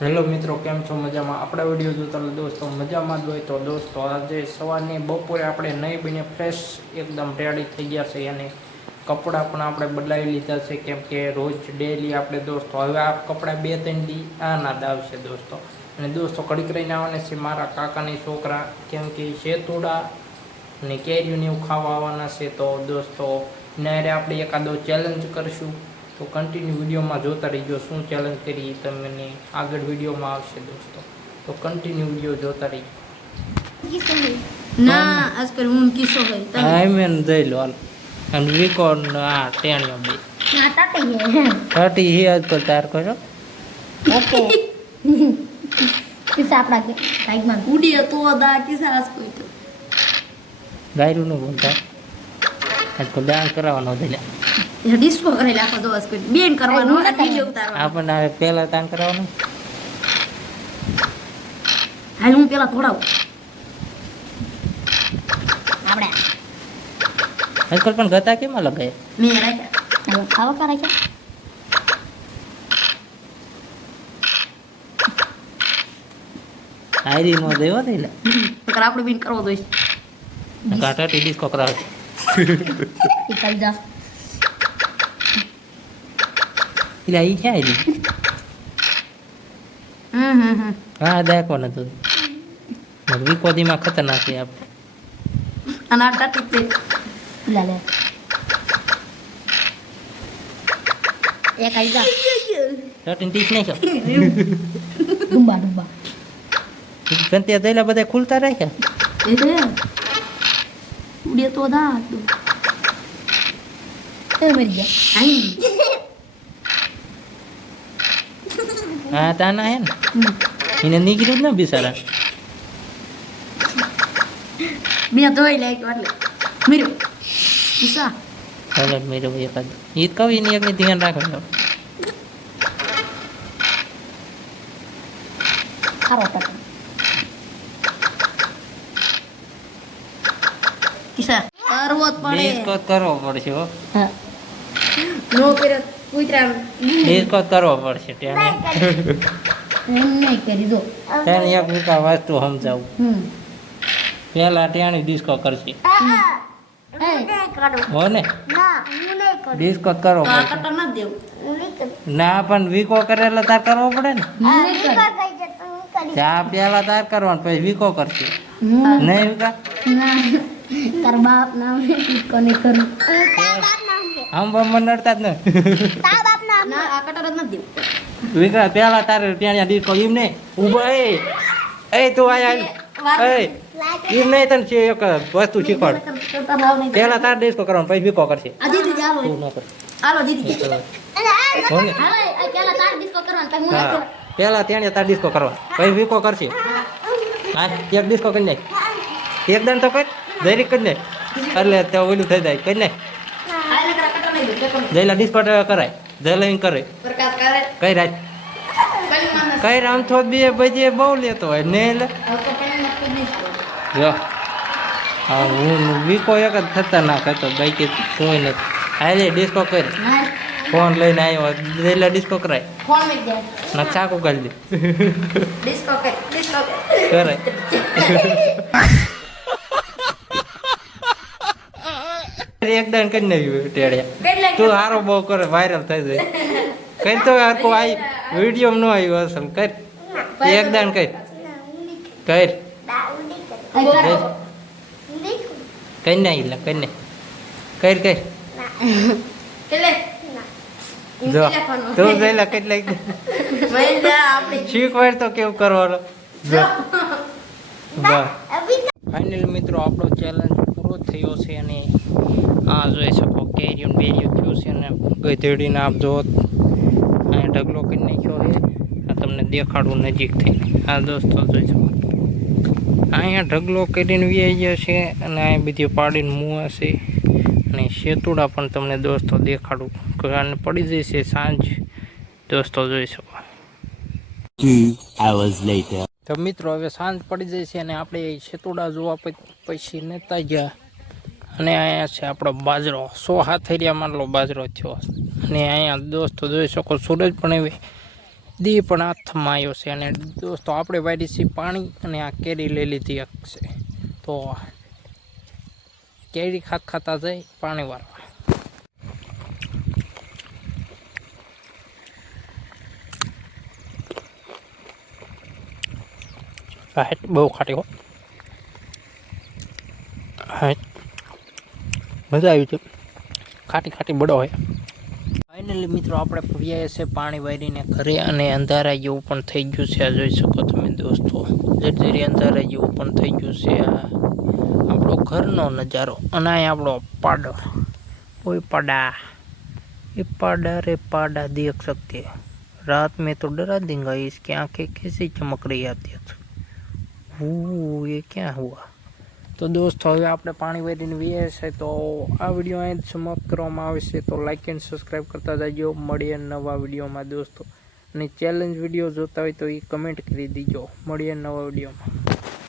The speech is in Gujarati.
હેલો મિત્રો, કેમ છો? મજામાં? આપણા વિડીયો જોતા દોસ્તો મજામાં જ હોય તો દોસ્તો આજે સવારની બપોરે આપણે નહીં બને ફ્રેશ એકદમ રેડી થઈ ગયા છે અને કપડાં પણ આપણે બદલાવી લીધા છે, કેમ કે રોજ ડેલી આપણે દોસ્તો હવે આ કપડાં 2-3 દી આ નાદ આવશે દોસ્તો. અને દોસ્તો કડીક રહીને આવવાના છે મારા કાકાની છોકરા, કેમ કે શેતુડા અને કેરીઓને એવું ખાવા આવવાના છે. તો દોસ્તો નારે આપણે એકાદો ચેલેન્જ કરીશું, તો કન્ટિન્યુ વિડીયોમાં જોતા રહીજો. શું ચેલેન્જ કરી તમને આગળ વિડીયોમાં આવશે દોસ્તો, તો કન્ટિન્યુ વિડીયો જોતા રહીજો. ના આજકાલ હું કિસ્સો હોય તમે આઈમેન જઈ લો હાલ અને વિકોન આ ટેણિયો બે ના ટાટી ટાટી હી આજ પર તાર કરો ઓકે કિસ્સા આપણા ભાઈમાં ઉડી તો દા કિસ્સા આજ કોઈ તો ગાયરું નું બોલતા આજ તો ડાન્સ કરાવવાનો દે એ ડિસ્કો કરેલા આખો દોસ કોઈ બેન કરવાનો અને વિડિયો ઉતારવાનો આપણને હવે પહેલા તાન કરાવવાનું. હાલ હું પેલા થોડાવ આપણે આજકાલ પણ ગતા કેમાં લગાય મેં રાખ્યા ખાવા કા રાખ્યા આયરી નો દેવો દે લે તો આપણે બેન કરવો દોઈશ કાટા ટીડી કોકરા એ કઈ જા ઇલા ઈ ક્યાં આયરી હા દેખો ન તો વિકોદીમાં ખતરનાક છે આપણે અને આ ટાટી તે લા લે એ કઈ જા ટાટીન ટીસ નહીં છો ડુંબા ડુંબા સંત્યા દઈલા બધા ખુલતા રાખ્યા એ રે ઉડે તો દા એ મરી ગયા આઈ હા તાના હે ને એને નીકળ્યું જ ને બિચારા મેં ધોઈ લે એટલે મેરું કિસ્સા હવે મેરો એકાદ ઈદ કવિ ની એકની ધ્યાન રાખો ખારો ટાટા કિસ્સા કરવો જ પડે ડિસ્કો કરવો પડશે હો હા નો કરે કુતરા ડિસ્કો કરવો પડશે તેને એમ નહીં કરી દો તેને એક વિકા વસ્તુ સમજાવું પેલા ત્યાંની ડિસ્કો કરશે હો ને ડિસ્કો કરવો પડશે કટર ન દેવું ના પણ વીકો કરેલા તાર કરવો પડે ને ચા પેલા તાર કરવાનું પછી વીકો કરશે નહીં વિકા તાર બાપ નામ કોને કરું આમ બમ નડતા જ ને ના આ કટર જ ન દેવું વિકા પેલા તારે ત્યાં ડિસ્કો એમ નહીં ઉભા એ તું આયા એ એમ નહીં તને છે એક વસ્તુ શીખવાડ પેલા તાર ડિસ્કો કરવાનું પછી વીકો કરશે આ દીદી ચાલો તું ન કર હાલો દીદી હો ને હાલો આ પેલા તાર ડિસ્કો કરવાનું પછી હું હા પેલા ત્યાં તાર ડિસ્કો કરવા પછી વીકો કરશે હા એક ડિસ્કો કરી નાખ એક દાન તો કર જરીક કરી નાખ એટલે તો ઓલું થઈ જાય કરી નાખ હાલે કરા કટર નહીં દે જયલા ડિસ્કો કરાય જયલા કરે પ્રકાશ કરે કઈ રાત કઈ માનસ કઈ રામ થો બે બજે બહુ લેતો હોય ને લે તો પણ નક્કી નહીં જો હા હું વીકો એક જ ખતરનાક હતો બાકી કોઈ નથી હાલે ડિસ્કો કર ના ફોન લઈને આવ્યો જયલા ડિસ્કો કરાય ફોન મેં દે ના ચાકુ કરી દે ડિસ્કો કરે એકદમ કરી નાખ્યું ટેડિયા તું હારો બહુ કરે વાયરલ થઈ જાય કઈ તો હરકો આવી વિડીયો ન આવ્યું અસલ કર એકદમ કર કર કઈ ના ઈલા કઈ ના કર કર કેલે જો તું પેલા કેટલા શીખવાડ તો કેવું કરવાનું જો ફાઇનલ મિત્રો આપણો ચેલેન્જ પૂરો થયો છે અને આ જોઈ શકો કેરિયન બેરિયું થયું છે અને ગધેડીને આપ જો અહીંયા ઢગલો કરી નાખ્યો છે. આ તમને દેખાડું નજીક થઈને આ દોસ્તો જોઈ શકો અહીંયા ઢગલો કરીને વ્યાઈ ગયા છે અને અહીંયા બધી પાડીને મુવા છે અને શેતુડા પણ તમને દોસ્તો દેખાડું અને પડી જશે સાંજ દોસ્તો જોઈ શકો. 2 hours later. તો મિત્રો હવે સાંજ પડી જાય છે અને આપણે શેતુડા જોવા પછી નતા ગયા અને અહીંયા છે આપણો બાજરો 100 હાથેરિયા મારલો બાજરો થયો અને અહીંયા દોસ્તો જોઈ શકો સૂરજ પણ હવે દી પણ હાથમાં આવ્યો છે અને દોસ્તો આપણે વાળી છે પાણી અને આ કેરી લઈ લીધી છે તો કેરી ખાતા જાય પાણી વાળવા હાટ બહુ ખાટી હો હાટ મજા આવી છે ખાટી બડો હોય ફાઇનલી મિત્રો આપણે પહોંચ્યા છે પાણી વારીને ઘરે અને અંધારા જેવું પણ થઈ ગયું છે આ જોઈ શકો તમે દોસ્તો જરી અંધારા જેવું પણ થઈ ગયું છે આ આપણો ઘરનો નજારો અને અહીં આપણો પાડો ઓય पाडा ये पाडा रे पाडा देख सकते हैं रात में तो डरा देंगे इसकी आंखें कैसी चमक रही आती है ये क्या हुआ તો દોસ્તો હવે આપણે પાણી વારીને વીએ છે તો આ વિડીયો અહીં સમાપ્ત કરવામાં આવે છે તો લાઈક એન્ડ સબસ્ક્રાઈબ કરતા જજો મળીએ નવા વિડીયોમાં દોસ્તો અને ચેલેન્જ વિડીયો જોતા હોય તો એ કમેન્ટ કરી દીજો મળીએ નવા વિડીયોમાં